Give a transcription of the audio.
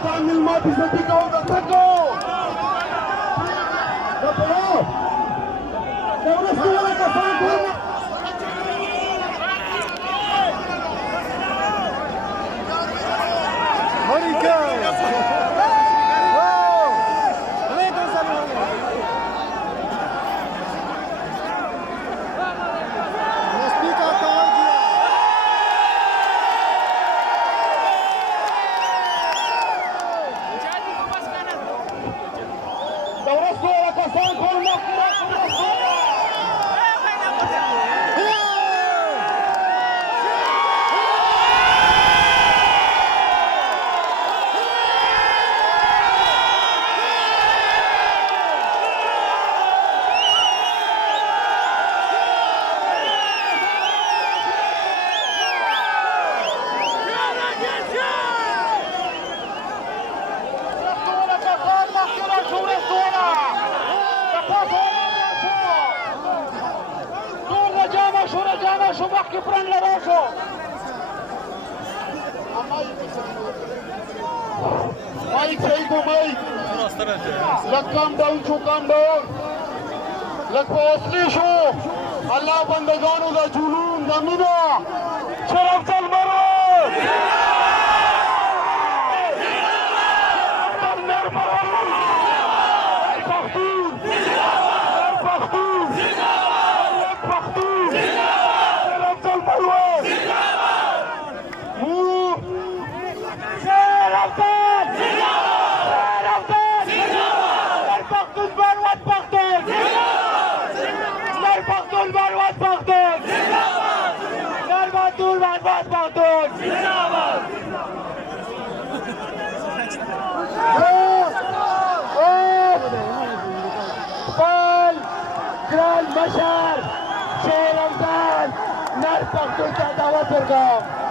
Fanno il moto di Congo, Congo! Però, è una scuola che fa ancora... شو بحكي فرن لراسه مايك سيدو مايك لك کام ڈاؤن شو کام ڈاؤن لک پوسلی شو اللہ بندگانو دا جنون دا مینا شرف چل مرو مشهر شهر رمضان نار پختون تا دعوت ورکوم